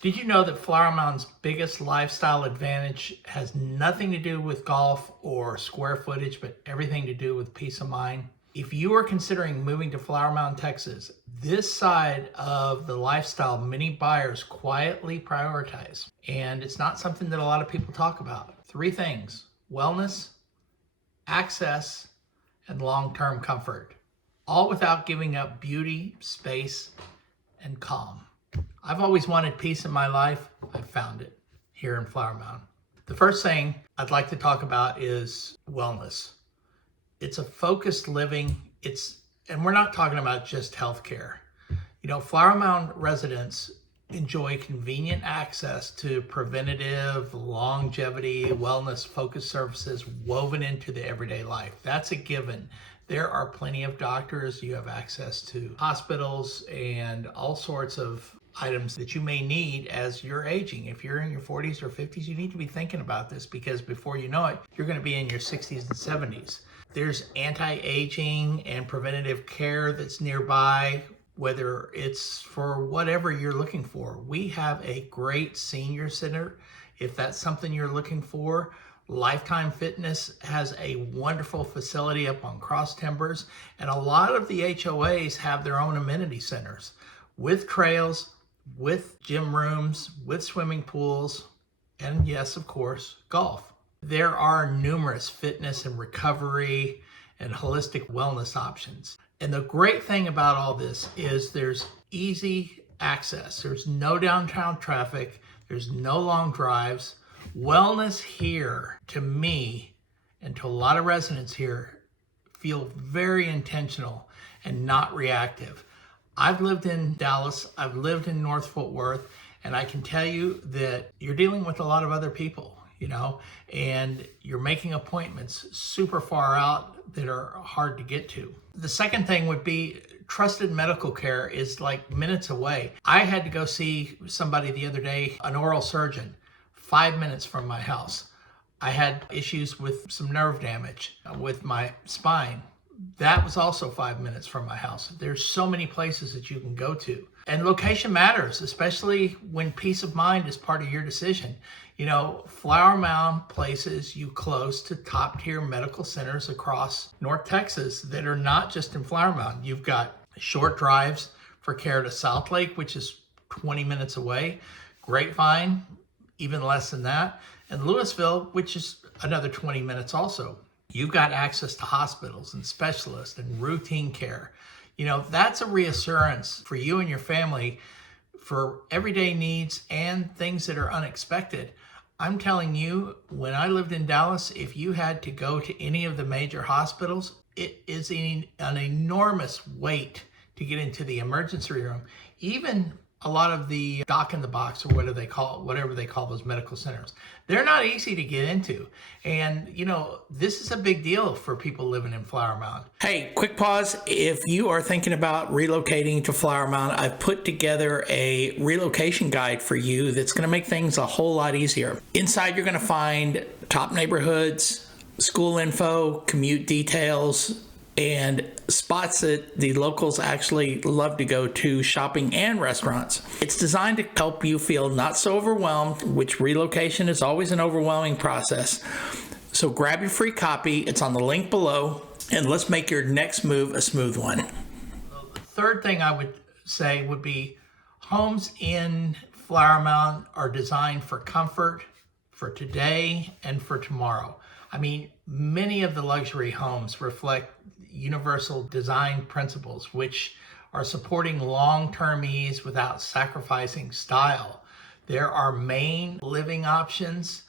Did you know that Flower Mound's biggest lifestyle advantage has nothing to do with golf or square footage, but everything to do with peace of mind? If you are considering moving to Flower Mound, Texas, this side of the lifestyle many buyers quietly prioritize. And it's not something that a lot of people talk about. Three things: wellness, access, and long-term comfort, all without giving up beauty, space, and calm. I've always wanted peace in my life. I've found it here in Flower Mound. The first thing I'd like to talk about is wellness. It's a focused living. And we're not talking about just healthcare. Flower Mound residents enjoy convenient access to preventative, longevity, wellness focused services woven into the everyday life. That's a given. There are plenty of doctors. You have access to hospitals and all sorts of items that you may need as you're aging. If you're in your 40s or 50s, you need to be thinking about this, because before you know it, you're going to be in your 60s and 70s. There's anti-aging and preventative care that's nearby, whether it's for whatever you're looking for. We have a great senior center if that's something you're looking for. Lifetime Fitness has a wonderful facility up on Cross Timbers, and a lot of the HOAs have their own amenity centers with trails, with gym rooms, with swimming pools, and yes, of course, golf. There are numerous fitness and recovery and holistic wellness options. And the great thing about all this is there's easy access. There's no downtown traffic. There's no long drives. Wellness here, to me and to a lot of residents here, feel very intentional and not reactive. I've lived in Dallas, I've lived in North Fort Worth, and I can tell you that you're dealing with a lot of other people, and you're making appointments super far out that are hard to get to. The second thing would be trusted medical care is like minutes away. I had to go see somebody the other day, an oral surgeon, 5 minutes from my house. I had issues with some nerve damage with my spine. That was also 5 minutes from my house. There's so many places that you can go to. And location matters, especially when peace of mind is part of your decision. Flower Mound places you close to top tier medical centers across North Texas that are not just in Flower Mound. You've got short drives for care to South Lake, which is 20 minutes away. Grapevine, even less than that. And Louisville, which is another 20 minutes also. You've got access to hospitals and specialists and routine care. That's a reassurance for you and your family for everyday needs and things that are unexpected. I'm telling you, when I lived in Dallas, if you had to go to any of the major hospitals, it is an enormous wait to get into the emergency room. Even a lot of the doc in the box, or whatever they call those medical centers, they're not easy to get into. And this is a big deal for people living in Flower Mound. Hey, quick pause. If you are thinking about relocating to Flower Mound, I've put together a relocation guide for you that's going to make things a whole lot easier. Inside, you're going to find top neighborhoods, school info, commute details, and spots that the locals actually love to go to, shopping and restaurants. It's designed to help you feel not so overwhelmed, which relocation is always an overwhelming process. So grab your free copy. It's on the link below, and let's make your next move a smooth one. The third thing I would say would be homes in Flower Mound are designed for comfort, for today and for tomorrow. Many of the luxury homes reflect universal design principles, which are supporting long-term ease without sacrificing style. There are main living options.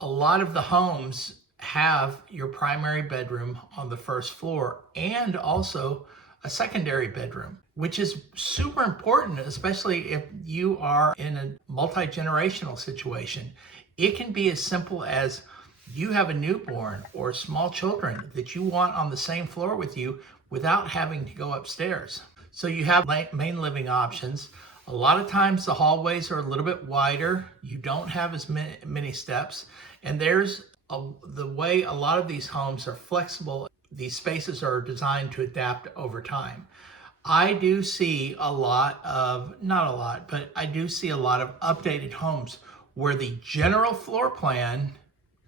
A lot of the homes have your primary bedroom on the first floor and also a secondary bedroom, which is super important, especially if you are in a multi-generational situation. It can be as simple as you have a newborn or small children that you want on the same floor with you without having to go upstairs. So you have main living options. A lot of times the hallways are a little bit wider. You don't have as many steps. And there's the way a lot of these homes are flexible. These spaces are designed to adapt over time. I do see a lot of, not a lot, but I do see a lot of updated homes where the general floor plan,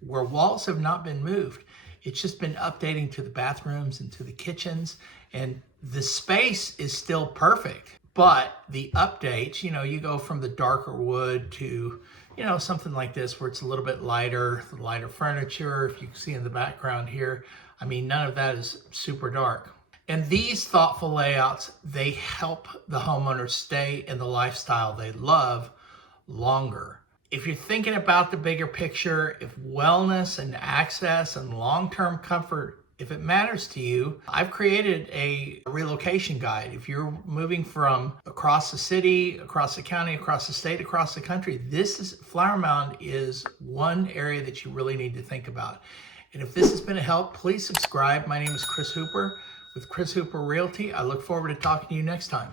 where walls have not been moved, it's just been updating to the bathrooms and to the kitchens, and the space is still perfect. But the updates, you go from the darker wood to, something like this where it's a little bit lighter, the lighter furniture, if you can see in the background here. I mean, none of that is super dark. And these thoughtful layouts, they help the homeowners stay in the lifestyle they love longer. If you're thinking about the bigger picture, if wellness and access and long-term comfort, if it matters to you, I've created a relocation guide. If you're moving from across the city, across the county, across the state, across the country, Flower Mound is one area that you really need to think about. And if this has been a help, please subscribe. My name is Chris Hooper with Chris Hooper Realty. I look forward to talking to you next time.